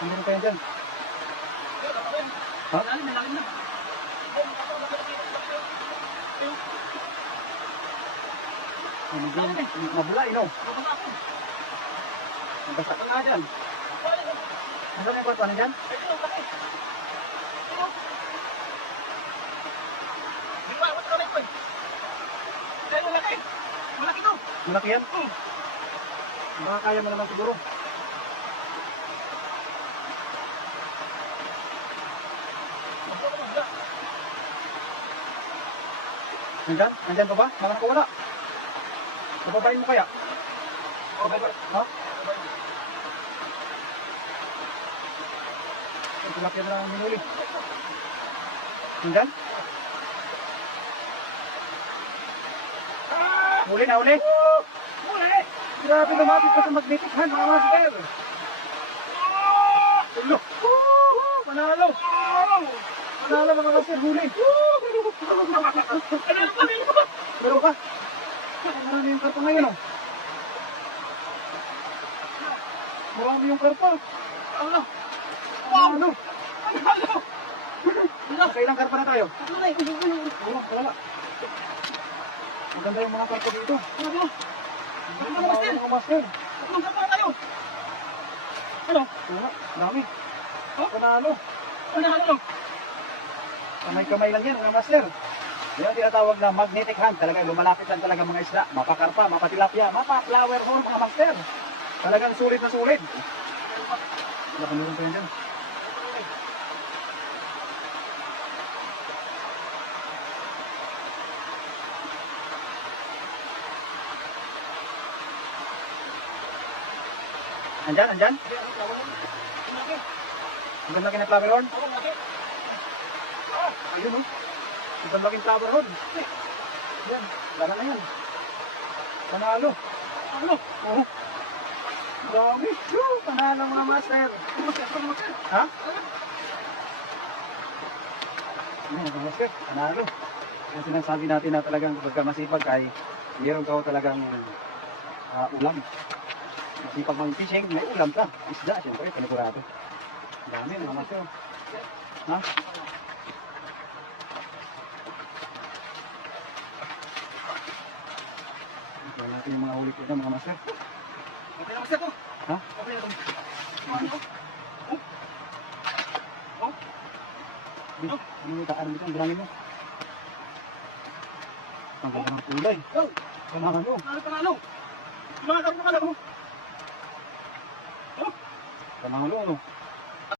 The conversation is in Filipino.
Meron kayo dyan. Ha? Malalim na. Mabula, ino. Nagbasak ka nga dyan. Ano yung kwarto? Ano dyan? Malaki yan? Baka kaya mo naman siguro. Nandyan? Nandyan pa ba? Baka nakawala. Papabain mo kaya? Ha? Ang tilapia na lang minuli. Nandyan? Huli na huli? Huli! Grabe lumapit ka sa magnetic hand, mga master. Ulo! Panalo! Panalo mga master, huli! Meron ka? Marami yung karpa ngayon, oh. Marami yung karpa. Ano? Ano? Kailang karpa na tayo? Wala. Maganda yung mga karpa dito. Ano? Mga master. Anong karpa tayo? Ano? Wala. Dami. Panalo. Ano? Kamay-kamay lang yan, mga master. Yan tinatawag na magnetic hand. Talagang lumalapit lang talaga mga isda. Mapakarpa, mapatilapia, mapa-flower horn mga master. Talagang sulit na sulit. Wala ka meron pa yan dyan. Andyan, andyan. Ang laki na flower horn. Ayun, oh. Ang laking flower horn. Yan, lana na yan. Panalo. Ano? Oh. Dami. Panalo mga master. Ha? Ano mga master? Panalo. Yung sinasabi natin na talagang pagka masipag ay meron ka talagang ulam. Masipag mag-fishing, may ulam ka. Isda, siyempre, panigurado. Dami mga master. Ha? Ito natin yung mga huli ko na mga master. Okay na, master ko. Ha? Okay na. Ano yung taan dito? Ang bilangin mo. Ang ganda ng kulay. Panalo. Panalo. Mga karpa ka lang. Panalo, ano?